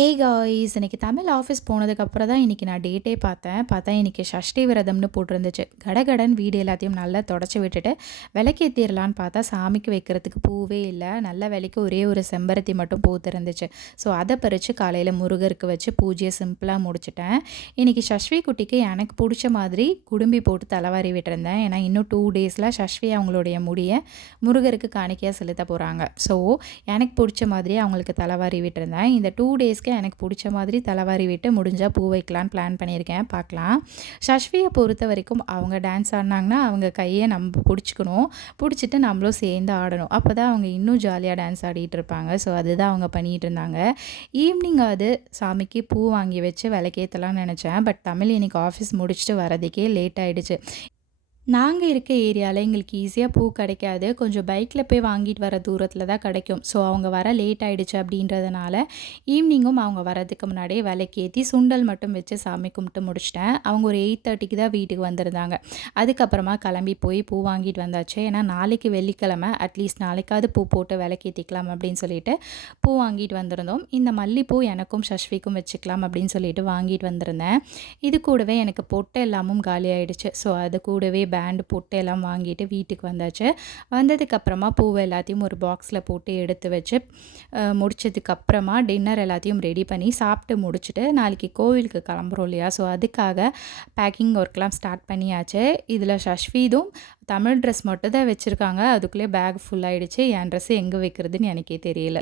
Hey guys! இன்னைக்கு Tamil office போனதுக்கப்புறம் தான் இன்னைக்கு நான் டேட்டே பார்த்தேன். பார்த்தா இன்னைக்கு சஷ்டி விரதம்னு போட்டிருந்துச்சு. கடகடன்னு வீடு எல்லாத்தையும் நல்லா தொடச்சி விட்டுட்டு, விளக்கேத்திரலான்னு பார்த்தா சாமிக்கு வைக்கிறதுக்கு பூவே இல்ல. நல்ல வேளைக்கு ஒரே ஒரு செம்பருத்தி மட்டும் பூத்திருந்துச்சு. ஸோ அத பறிச்சு காலையில முருகருக்கு வச்சு பூஜைய சிம்பிளா முடிச்சுட்டேன். இன்னைக்கு சஷ்வி குட்டிக்கு எனக்கு புடிச்ச மாதிரி குடுமி போட்டு தலைவாரி விட்டிருந்தேன். ஏன்னா இன்னும் 2 டேஸ்ல சஷ்வி அவங்களுடைய முடிய முருகருக்கு காணிக்கையா செலுத்த போறாங்க. ஸோ எனக்கு புடிச்ச மாதிரி அவங்களுக்கு தலைவாரி விட்டிருந்தேன். இந்த 2 டேஸ்க்கு எனக்கு பிடிச்ச மாதிரி தலைவாரி விட்டு முடிஞ்சால் பூ வைக்கலான்னு பிளான் பண்ணியிருக்கேன். பார்க்கலாம். சஷ்வியை பொறுத்த வரைக்கும் அவங்க டான்ஸ் ஆடினாங்கன்னா அவங்க கையை நம்ம பிடிச்சிக்கணும். பிடிச்சிட்டு நம்மளும் சேர்ந்து ஆடணும். அப்போ தான் அவங்க இன்னும் ஜாலியாக டான்ஸ் ஆடிட்டு இருப்பாங்க. ஸோ அதுதான் அவங்க பண்ணிகிட்டு இருந்தாங்க. ஈவினிங் அது சாமிக்கு பூ வாங்கி வச்சு விளக்கேற்றலாம்னு நினச்சேன். பட் தமிழ் இன்னைக்கு ஆஃபீஸ் முடிச்சுட்டு வரதுக்கே லேட் ஆகிடுச்சு. நாங்க இருக்க ஏரியால எங்களுக்கு ஈஸியா பூ கிடைக்காது. கொஞ்சம் பைக்ல போய் வாங்கிட்டு வர தூரத்தில தான் கிடைக்கும். ஸோ அவங்க வர லேட் ஆயிடுச்சு அப்படின்றதுனால, ஈவினிங்கும் அவங்க வரதுக்கு முன்னாடியே விளக்கேத்தி சுண்டல் மட்டும் வச்சு சாமி கும்பிட்டு முடிச்சுட்டேன். அவங்க ஒரு 8:30க்கு தான் வீட்டுக்கு வந்திருந்தாங்க. அதுக்கப்புறமா கிளம்பி போய் பூ வாங்கிட்டு வந்தாச்சு. ஏன்னா நாளைக்கு வெள்ளிக்கிழமை அட்லீஸ்ட் நாளைக்காவது பூ போட்டு விளக்கேத்திக்கலாம் அப்படின்னு சொல்லிட்டு பூ வாங்கிட்டு வந்திருந்தோம். இந்த மல்லிப்பூ எனக்கும் சஷ்விக்கும் வச்சுக்கலாம் அப்படின்னு சொல்லிட்டு வாங்கிட்டு வந்திருந்தேன். இது கூடவே எனக்கு பொட்டு எல்லாமும் காலியாயிடுச்சு. ஸோ அது கூடவே பேண்டு பொட்டு எல்லாம் வாங்கிட்டு வீட்டுக்கு வந்தாச்சு. வந்ததுக்கப்புறமா பூவை எல்லாத்தையும் ஒரு பாக்ஸில் போட்டு எடுத்து வச்சு முடிச்சதுக்கப்புறமா டின்னர் எல்லாத்தையும் ரெடி பண்ணி சாப்பிட்டு முடிச்சுட்டு நாளைக்கு கோவிலுக்கு கிளம்புறோம் இல்லையா? ஸோ அதுக்காக பேக்கிங் ஒர்க்லாம் ஸ்டார்ட் பண்ணியாச்சு. இதில் சஷ்வீதும் தமிழ் ட்ரெஸ் மட்டும் தான் வச்சுருக்காங்க. அதுக்குள்ளே பேக் ஃபுல்லாகிடுச்சு. என் ட்ரெஸ்ஸு எங்கே வைக்கிறதுன்னு எனக்கே தெரியல.